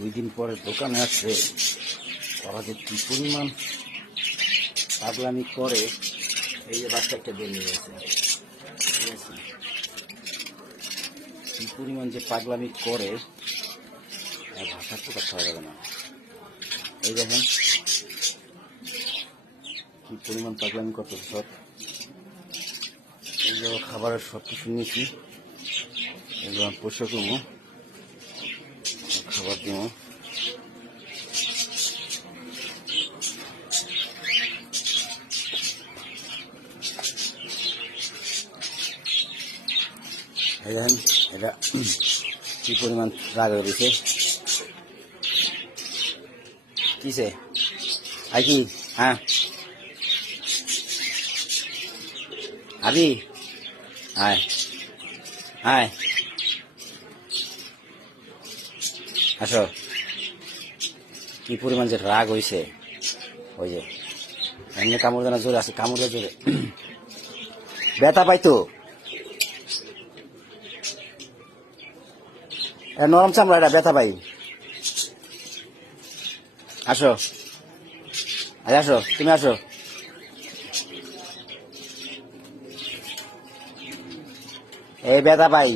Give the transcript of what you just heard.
2 দিন পরে দোকানে আসছে, ওরা যে কি পরিমাণ পাগলামি করে। এই যে বাচ্চাটা বের হয়ে গেছে, ঠিক আছে, কি পরিমাণ যে পাগলামি করে ভাষা প্রকাশ করা যাবে না। এই দেখেন কি পরিমাণ পাগলামি করতে সব। এই যে খাবারের সব কিছু নিয়েছি, এগুলো আমি পরিষ্কার করবো, খাবার দিব। এই দেখেন এটা কি পরিমাণ রাগ হয়ে গেছে। কিসে আই কি? হ্যাঁ আবি আয় আয় আসো। কি পরিমাণ যে রাগ হয়েছে, ওই যে এমনি কামড় দেওয়া জোরে আছে, কামড় দেওয়া জোরে ব্যথা পাইতো। নরম চামড়া, এটা ব্যথা পাই। আসো আরে আসো, তুমি আসো। এই ব্যথা পাই।